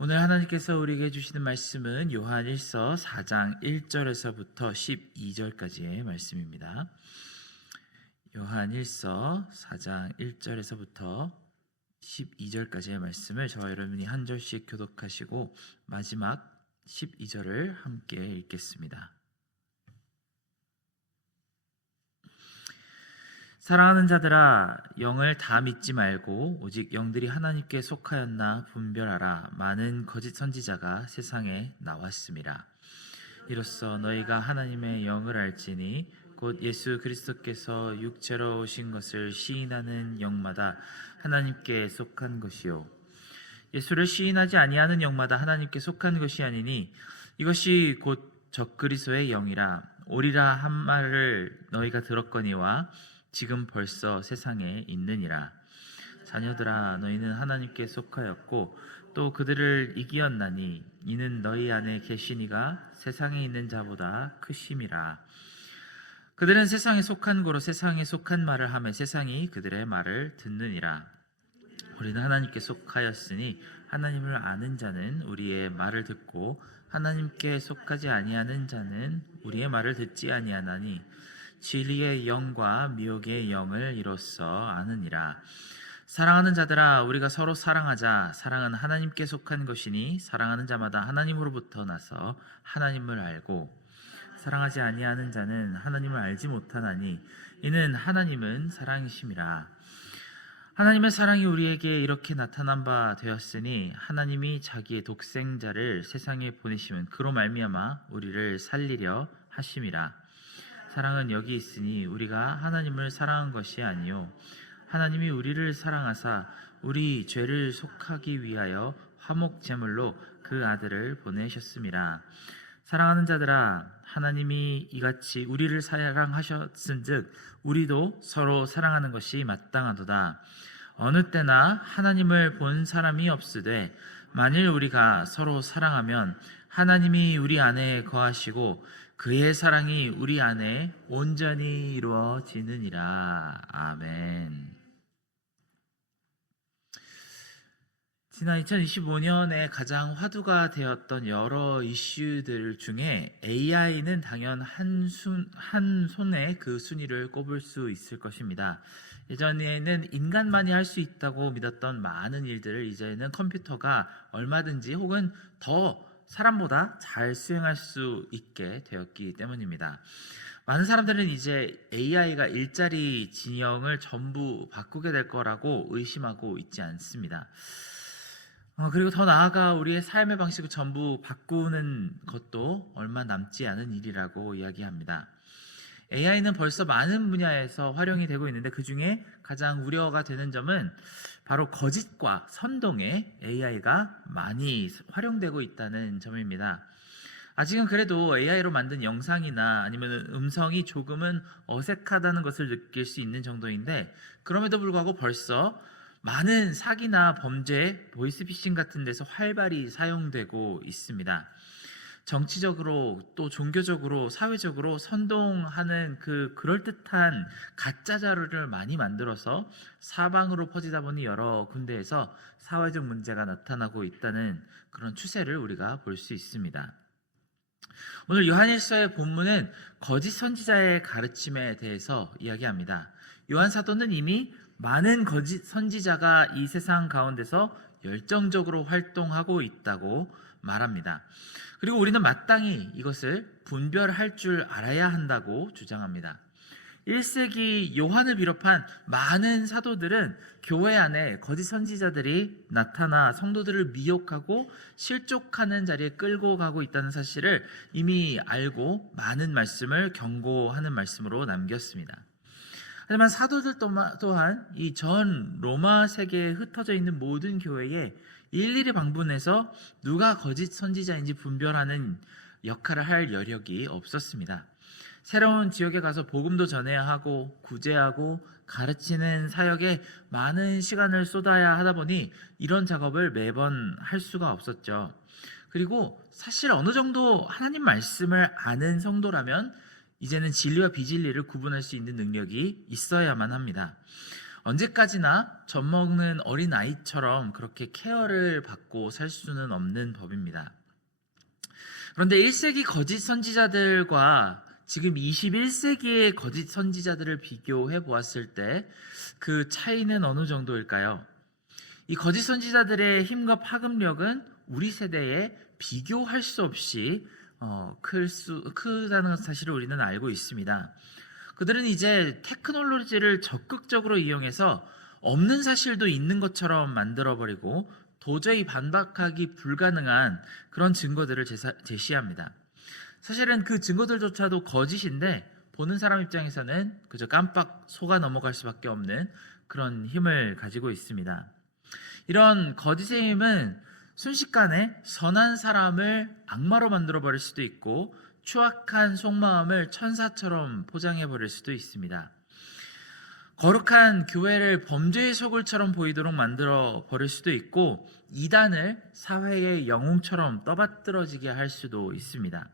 오늘 하나님께서 우리에게 주시는 말씀은 요한일서 4장 1절에서부터 12절까지의 말씀입니다. 요한일서 4장 1절에서부터 12절까지의 말씀을 저와 여러분이 한 절씩 교독하시고 마지막 12절을 함께 읽겠습니다. 사랑하는 자들아, 영을 다 믿지 말고 오직 영들이 하나님께 속하였나 분별하라. 많은 거짓 선지자가 세상에 나왔음이라. 이로써 너희가 하나님의 영을 알지니 곧 예수 그리스도께서 육체로 오신 것을 시인하는 영마다 하나님께 속한 것이요 예수를 시인하지 아니하는 영마다 하나님께 속한 것이 아니니 이것이 곧 적그리스도의 영이라. 오리라 한 말을 너희가 들었거니와 지금 벌써 세상에 있느니라. 자녀들아, 너희는 하나님께 속하였고 또 그들을 이기었나니 이는 너희 안에 계신 이가 세상에 있는 자보다 크심이라. 그들은 세상에 속한 고로 세상에 속한 말을 하며 세상이 그들의 말을 듣느니라. 우리는 하나님께 속하였으니 하나님을 아는 자는 우리의 말을 듣고 하나님께 속하지 아니하는 자는 우리의 말을 듣지 아니하나니 진리의 영과 미혹의 영을 이로써 아느니라. 사랑하는 자들아, 우리가 서로 사랑하자. 사랑은 하나님께 속한 것이니 사랑하는 자마다 하나님으로부터 나서 하나님을 알고 사랑하지 아니하는 자는 하나님을 알지 못하나니 이는 하나님은 사랑이심이라. 하나님의 사랑이 우리에게 이렇게 나타난 바 되었으니 하나님이 자기의 독생자를 세상에 보내시면 그로 말미암아 우리를 살리려 하심이라. 사랑은 여기 있으니 우리가 하나님을 사랑한 것이 아니요 하나님이 우리를 사랑하사 우리 죄를 속하기 위하여 화목 제물로 그 아들을 보내셨음이라. 사랑하는 자들아, 하나님이 이같이 우리를 사랑하셨은즉 우리도 서로 사랑하는 것이 마땅하도다. 어느 때나 하나님을 본 사람이 없으되 만일 우리가 서로 사랑하면 하나님이 우리 안에 거하시고 그의 사랑이 우리 안에 온전히 이루어지느니라. 아멘. 지난 2025년에 가장 화두가 되었던 여러 이슈들 중에 AI는 당연 한 손에 그 순위를 꼽을 수 있을 것입니다. 예전에는 인간만이 할 수 있다고 믿었던 많은 일들을 이제는 컴퓨터가 얼마든지 혹은 더 사람보다 잘 수행할 수 있게 되었기 때문입니다. 많은 사람들은 이제 AI가 일자리 진영을 전부 바꾸게 될 거라고 의심하고 있지 않습니다. 그리고 더 나아가 우리의 삶의 방식을 전부 바꾸는 것도 얼마 남지 않은 일이라고 이야기합니다. AI는 벌써 많은 분야에서 활용이 되고 있는데 그 중에 가장 우려가 되는 점은 바로 거짓과 선동에 AI가 많이 활용되고 있다는 점입니다. 아직은 그래도 AI로 만든 영상이나 아니면 음성이 조금은 어색하다는 것을 느낄 수 있는 정도인데 그럼에도 불구하고 벌써 많은 사기나 범죄, 보이스피싱 같은 데서 활발히 사용되고 있습니다. 정치적으로 또 종교적으로 사회적으로 선동하는 그 그럴듯한 가짜 자료를 많이 만들어서 사방으로 퍼지다 보니 여러 군데에서 사회적 문제가 나타나고 있다는 그런 추세를 우리가 볼 수 있습니다. 오늘 요한일서의 본문은 거짓 선지자의 가르침에 대해서 이야기합니다. 요한 사도는 이미 많은 거짓 선지자가 이 세상 가운데서 열정적으로 활동하고 있다고 말합니다. 그리고 우리는 마땅히 이것을 분별할 줄 알아야 한다고 주장합니다. 1세기 요한을 비롯한 많은 사도들은 교회 안에 거짓 선지자들이 나타나 성도들을 미혹하고 실족하는 자리에 끌고 가고 있다는 사실을 이미 알고 많은 말씀을 경고하는 말씀으로 남겼습니다. 하지만 사도들 또한 이 전 로마 세계에 흩어져 있는 모든 교회에 일일이 방문해서 누가 거짓 선지자인지 분별하는 역할을 할 여력이 없었습니다. 새로운 지역에 가서 복음도 전해야 하고 구제하고 가르치는 사역에 많은 시간을 쏟아야 하다 보니 이런 작업을 매번 할 수가 없었죠. 그리고 사실 어느 정도 하나님 말씀을 아는 성도라면 이제는 진리와 비진리를 구분할 수 있는 능력이 있어야만 합니다. 언제까지나 젖먹는 어린 아이처럼 그렇게 케어를 받고 살 수는 없는 법입니다. 그런데 1세기 거짓 선지자들과 지금 21세기의 거짓 선지자들을 비교해 보았을 때 그 차이는 어느 정도일까요? 이 거짓 선지자들의 힘과 파급력은 우리 세대에 비교할 수 없이 크다는 사실을 우리는 알고 있습니다. 그들은 이제 테크놀로지를 적극적으로 이용해서 없는 사실도 있는 것처럼 만들어버리고 도저히 반박하기 불가능한 그런 증거들을 제시합니다. 사실은 그 증거들조차도 거짓인데 보는 사람 입장에서는 그저 깜빡 속아 넘어갈 수밖에 없는 그런 힘을 가지고 있습니다. 이런 거짓의 힘은 순식간에 선한 사람을 악마로 만들어버릴 수도 있고 추악한 속마음을 천사처럼 포장해버릴 수도 있습니다. 거룩한 교회를 범죄의 소굴처럼 보이도록 만들어버릴 수도 있고 이단을 사회의 영웅처럼 떠받들어지게 할 수도 있습니다.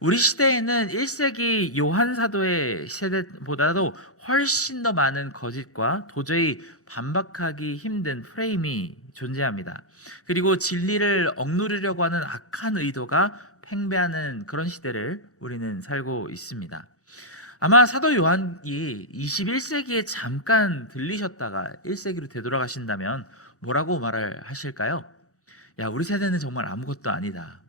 우리 시대에는 1세기 요한 사도의 세대보다도 훨씬 더 많은 거짓과 도저히 반박하기 힘든 프레임이 존재합니다. 그리고 진리를 억누르려고 하는 악한 의도가 팽배하는 그런 시대를 우리는 살고 있습니다. 아마 사도 요한이 21세기에 잠깐 들리셨다가 1세기로 되돌아가신다면 뭐라고 말을 하실까요? 야, 우리 세대는 정말 아무것도 아니다.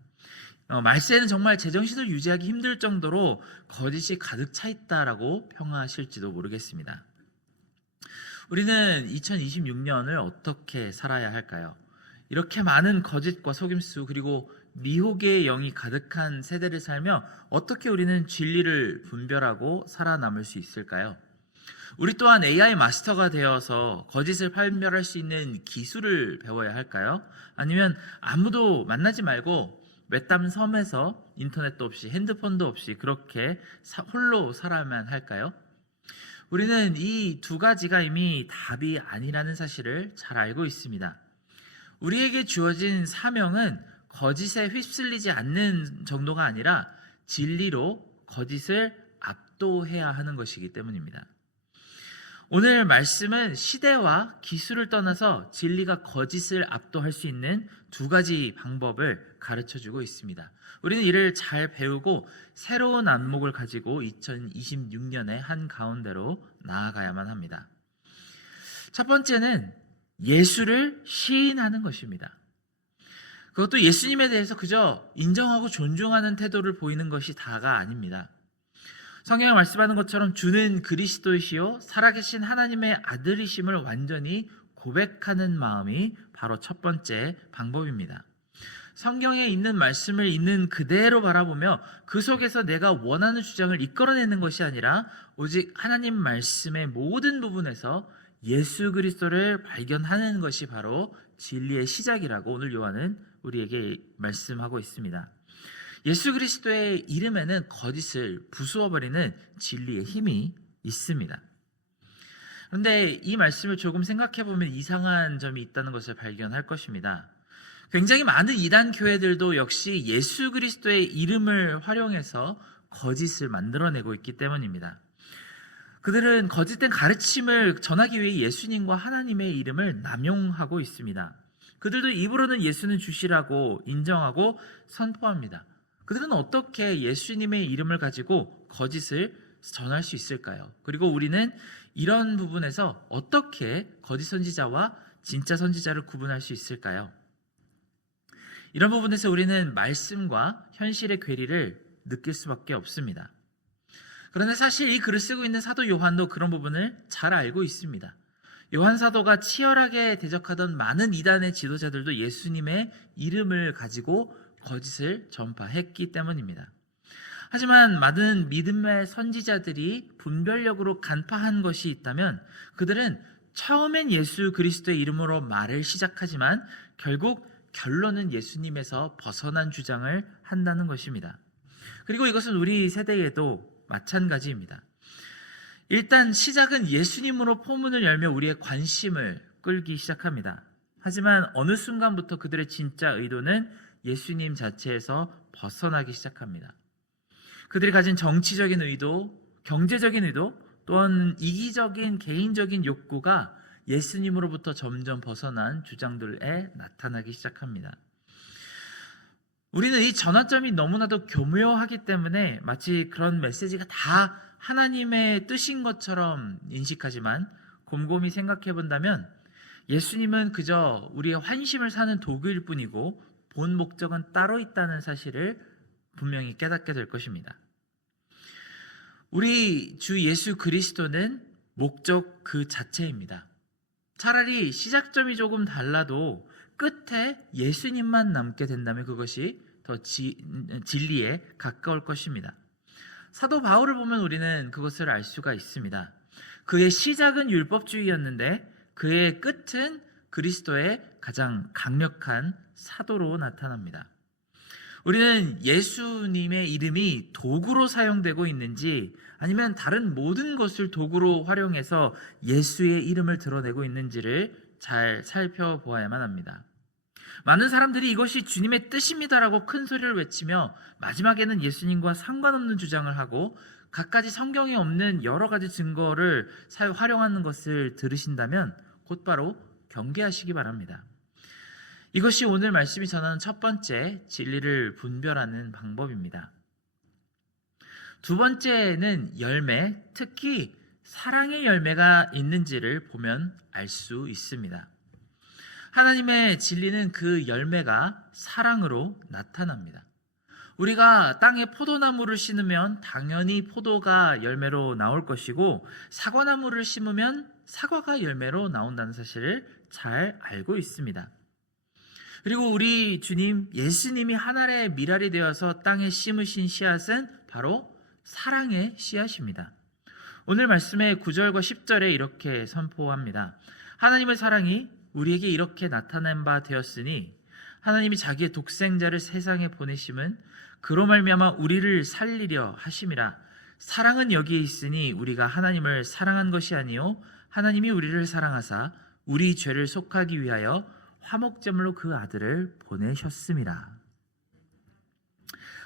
말세에는 정말 제정신을 유지하기 힘들 정도로 거짓이 가득 차 있다라고 평하실지도 모르겠습니다. 우리는 2026년을 어떻게 살아야 할까요? 이렇게 많은 거짓과 속임수 그리고 미혹의 영이 가득한 세대를 살며 어떻게 우리는 진리를 분별하고 살아남을 수 있을까요? 우리 또한 AI 마스터가 되어서 거짓을 판별할 수 있는 기술을 배워야 할까요? 아니면 아무도 만나지 말고 외딴 섬에서 인터넷도 없이 핸드폰도 없이 그렇게 홀로 살아야만 할까요? 우리는 이 두 가지가 이미 답이 아니라는 사실을 잘 알고 있습니다. 우리에게 주어진 사명은 거짓에 휩쓸리지 않는 정도가 아니라 진리로 거짓을 압도해야 하는 것이기 때문입니다. 오늘 말씀은 시대와 기술을 떠나서 진리가 거짓을 압도할 수 있는 두 가지 방법을 가르쳐주고 있습니다. 우리는 이를 잘 배우고 새로운 안목을 가지고 2026년의 한가운데로 나아가야만 합니다. 첫 번째는 예수를 시인하는 것입니다. 그것도 예수님에 대해서 그저 인정하고 존중하는 태도를 보이는 것이 다가 아닙니다. 성경에 말씀하는 것처럼 주는 그리스도이시요 살아계신 하나님의 아들이심을 완전히 고백하는 마음이 바로 첫 번째 방법입니다. 성경에 있는 말씀을 있는 그대로 바라보며 그 속에서 내가 원하는 주장을 이끌어내는 것이 아니라 오직 하나님 말씀의 모든 부분에서 예수 그리스도를 발견하는 것이 바로 진리의 시작이라고 오늘 요한은 우리에게 말씀하고 있습니다. 예수 그리스도의 이름에는 거짓을 부수어버리는 진리의 힘이 있습니다. 그런데 이 말씀을 조금 생각해보면 이상한 점이 있다는 것을 발견할 것입니다. 굉장히 많은 이단 교회들도 역시 예수 그리스도의 이름을 활용해서 거짓을 만들어내고 있기 때문입니다. 그들은 거짓된 가르침을 전하기 위해 예수님과 하나님의 이름을 남용하고 있습니다. 그들도 입으로는 예수는 주시라고 인정하고 선포합니다. 그들은 어떻게 예수님의 이름을 가지고 거짓을 전할 수 있을까요? 그리고 우리는 이런 부분에서 어떻게 거짓 선지자와 진짜 선지자를 구분할 수 있을까요? 이런 부분에서 우리는 말씀과 현실의 괴리를 느낄 수밖에 없습니다. 그런데 사실 이 글을 쓰고 있는 사도 요한도 그런 부분을 잘 알고 있습니다. 요한 사도가 치열하게 대적하던 많은 이단의 지도자들도 예수님의 이름을 가지고 거짓을 전파했기 때문입니다. 하지만 많은 믿음의 선지자들이 분별력으로 간파한 것이 있다면 그들은 처음엔 예수 그리스도의 이름으로 말을 시작하지만 결국 결론은 예수님에서 벗어난 주장을 한다는 것입니다. 그리고 이것은 우리 세대에도 마찬가지입니다. 일단 시작은 예수님으로 포문을 열며 우리의 관심을 끌기 시작합니다. 하지만 어느 순간부터 그들의 진짜 의도는 예수님 자체에서 벗어나기 시작합니다. 그들이 가진 정치적인 의도, 경제적인 의도, 또한 이기적인 개인적인 욕구가 예수님으로부터 점점 벗어난 주장들에 나타나기 시작합니다. 우리는 이 전환점이 너무나도 교묘하기 때문에 마치 그런 메시지가 다 하나님의 뜻인 것처럼 인식하지만 곰곰이 생각해 본다면 예수님은 그저 우리의 환심을 사는 도구일 뿐이고 본 목적은 따로 있다는 사실을 분명히 깨닫게 될 것입니다. 우리 주 예수 그리스도는 목적 그 자체입니다. 차라리 시작점이 조금 달라도 끝에 예수님만 남게 된다면 그것이 더 진리에 가까울 것입니다. 사도 바울을 보면 우리는 그것을 알 수가 있습니다. 그의 시작은 율법주의였는데 그의 끝은 그리스도의 가장 강력한 사도로 나타납니다. 우리는 예수님의 이름이 도구로 사용되고 있는지 아니면 다른 모든 것을 도구로 활용해서 예수의 이름을 드러내고 있는지를 잘 살펴보아야만 합니다. 많은 사람들이 이것이 주님의 뜻입니다라고 큰 소리를 외치며 마지막에는 예수님과 상관없는 주장을 하고 갖가지 성경에 없는 여러 가지 증거를 활용하는 것을 들으신다면 곧바로 경계하시기 바랍니다. 이것이 오늘 말씀이 전하는 첫 번째 진리를 분별하는 방법입니다. 두 번째는 열매, 특히 사랑의 열매가 있는지를 보면 알 수 있습니다. 하나님의 진리는 그 열매가 사랑으로 나타납니다. 우리가 땅에 포도나무를 심으면 당연히 포도가 열매로 나올 것이고 사과나무를 심으면 사과가 열매로 나온다는 사실을 잘 알고 있습니다. 그리고 우리 주님 예수님이 하늘의 밀알이 되어서 땅에 심으신 씨앗은 바로 사랑의 씨앗입니다. 오늘 말씀의 9절과 10절에 이렇게 선포합니다. 하나님의 사랑이 우리에게 이렇게 나타난 바 되었으니 하나님이 자기의 독생자를 세상에 보내심은 그로 말미암아 우리를 살리려 하심이라. 사랑은 여기에 있으니 우리가 하나님을 사랑한 것이 아니요 하나님이 우리를 사랑하사 우리 죄를 속하기 위하여 화목제물로 그 아들을 보내셨음이라.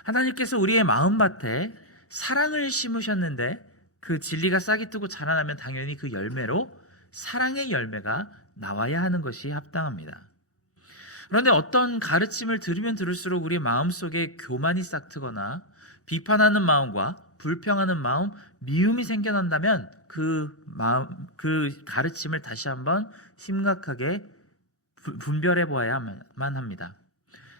하나님께서 우리의 마음밭에 사랑을 심으셨는데 그 진리가 싹이 트고 자라나면 당연히 그 열매로 사랑의 열매가 나와야 하는 것이 합당합니다. 그런데 어떤 가르침을 들으면 들을수록 우리 마음속에 교만이 싹트거나 비판하는 마음과 불평하는 마음, 미움이 생겨난다면 그 가르침을 다시 한번 심각하게 분별해 보아야만 합니다.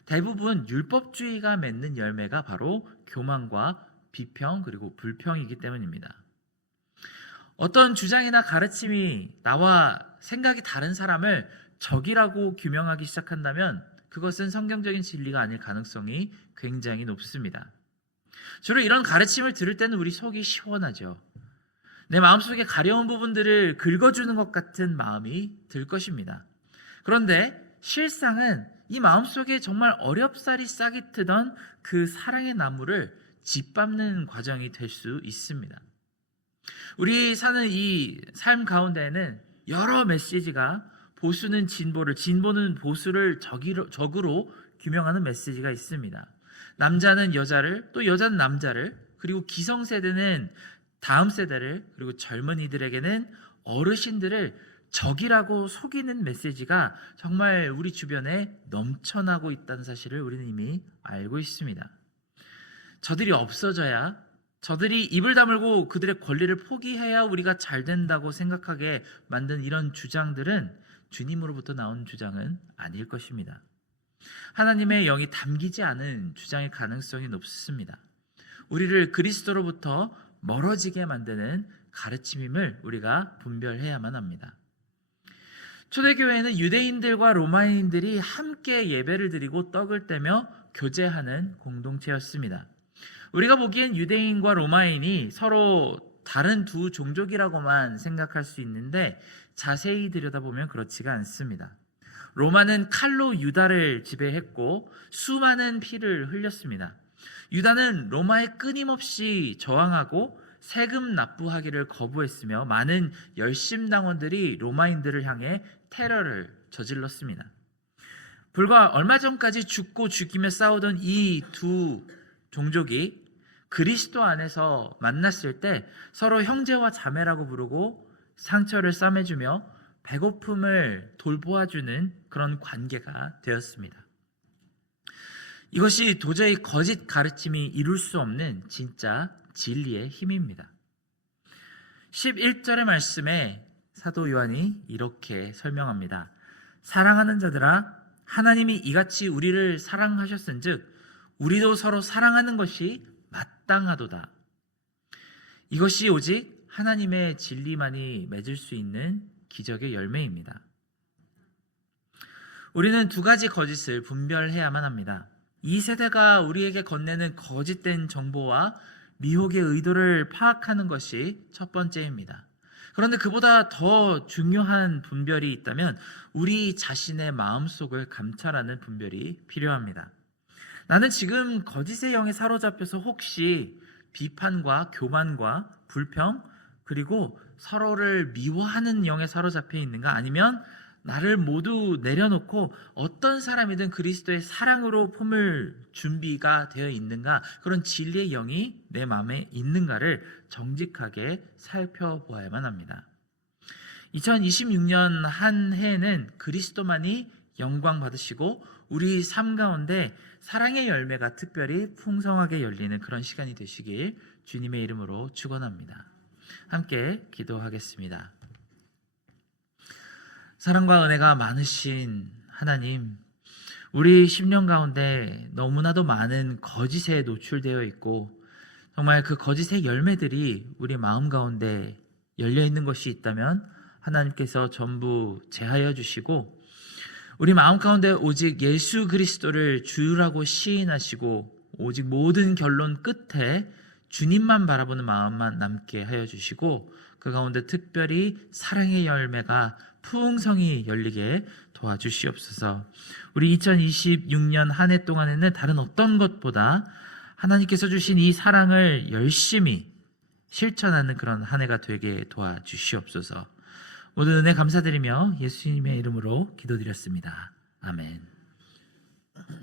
대부분 율법주의가 맺는 열매가 바로 교만과 비평 그리고 불평이기 때문입니다. 어떤 주장이나 가르침이 나와 생각이 다른 사람을 적이라고 규명하기 시작한다면 그것은 성경적인 진리가 아닐 가능성이 굉장히 높습니다. 주로 이런 가르침을 들을 때는 우리 속이 시원하죠. 내 마음속에 가려운 부분들을 긁어주는 것 같은 마음이 들 것입니다. 그런데 실상은 이 마음속에 정말 어렵사리 싹이 트던 그 사랑의 나무를 짓밟는 과정이 될 수 있습니다. 우리 사는 이 삶 가운데에는 여러 메시지가 보수는 진보를, 진보는 보수를 적으로 규명하는 메시지가 있습니다. 남자는 여자를, 또 여자는 남자를, 그리고 기성세대는 다음 세대를, 그리고 젊은이들에게는 어르신들을 적이라고 속이는 메시지가 정말 우리 주변에 넘쳐나고 있다는 사실을 우리는 이미 알고 있습니다. 저들이 없어져야, 저들이 입을 다물고 그들의 권리를 포기해야 우리가 잘 된다고 생각하게 만든 이런 주장들은 주님으로부터 나온 주장은 아닐 것입니다. 하나님의 영이 담기지 않은 주장의 가능성이 높습니다. 우리를 그리스도로부터 멀어지게 만드는 가르침임을 우리가 분별해야만 합니다. 초대교회는 유대인들과 로마인들이 함께 예배를 드리고 떡을 떼며 교제하는 공동체였습니다. 우리가 보기엔 유대인과 로마인이 서로 다른 두 종족이라고만 생각할 수 있는데 자세히 들여다보면 그렇지가 않습니다. 로마는 칼로 유다를 지배했고 수많은 피를 흘렸습니다. 유다는 로마에 끊임없이 저항하고 세금 납부하기를 거부했으며 많은 열심당원들이 로마인들을 향해 테러를 저질렀습니다. 불과 얼마 전까지 죽고 죽이며 싸우던 이 두 종족이 그리스도 안에서 만났을 때 서로 형제와 자매라고 부르고 상처를 싸매주며 배고픔을 돌보아주는 그런 관계가 되었습니다. 이것이 도저히 거짓 가르침이 이룰 수 없는 진짜 진리의 힘입니다. 11절의 말씀에 사도 요한이 이렇게 설명합니다. 사랑하는 자들아, 하나님이 이같이 우리를 사랑하셨은즉 우리도 서로 사랑하는 것이 마땅하도다. 이것이 오직 하나님의 진리만이 맺을 수 있는 기적의 열매입니다. 우리는 두 가지 거짓을 분별해야만 합니다. 이 세대가 우리에게 건네는 거짓된 정보와 미혹의 의도를 파악하는 것이 첫 번째입니다. 그런데 그보다 더 중요한 분별이 있다면 우리 자신의 마음속을 감찰하는 분별이 필요합니다. 나는 지금 거짓의 영에 사로잡혀서 혹시 비판과 교만과 불평 그리고 서로를 미워하는 영에 사로잡혀 있는가? 아니면 나를 모두 내려놓고 어떤 사람이든 그리스도의 사랑으로 품을 준비가 되어 있는가? 그런 진리의 영이 내 마음에 있는가를 정직하게 살펴보아야만 합니다. 2026년 한 해에는 그리스도만이 영광 받으시고 우리 삶 가운데 사랑의 열매가 특별히 풍성하게 열리는 그런 시간이 되시길 주님의 이름으로 축원합니다. 함께 기도하겠습니다. 사랑과 은혜가 많으신 하나님, 우리 10년 가운데 너무나도 많은 거짓에 노출되어 있고 정말 그 거짓의 열매들이 우리 마음 가운데 열려 있는 것이 있다면 하나님께서 전부 제하여 주시고 우리 마음 가운데 오직 예수 그리스도를 주라고 시인하시고 오직 모든 결론 끝에 주님만 바라보는 마음만 남게 하여 주시고 그 가운데 특별히 사랑의 열매가 풍성히 열리게 도와주시옵소서. 우리 2026년 한 해 동안에는 다른 어떤 것보다 하나님께서 주신 이 사랑을 열심히 실천하는 그런 한 해가 되게 도와주시옵소서. 모든 은혜 감사드리며 예수님의 이름으로 기도드렸습니다. 아멘.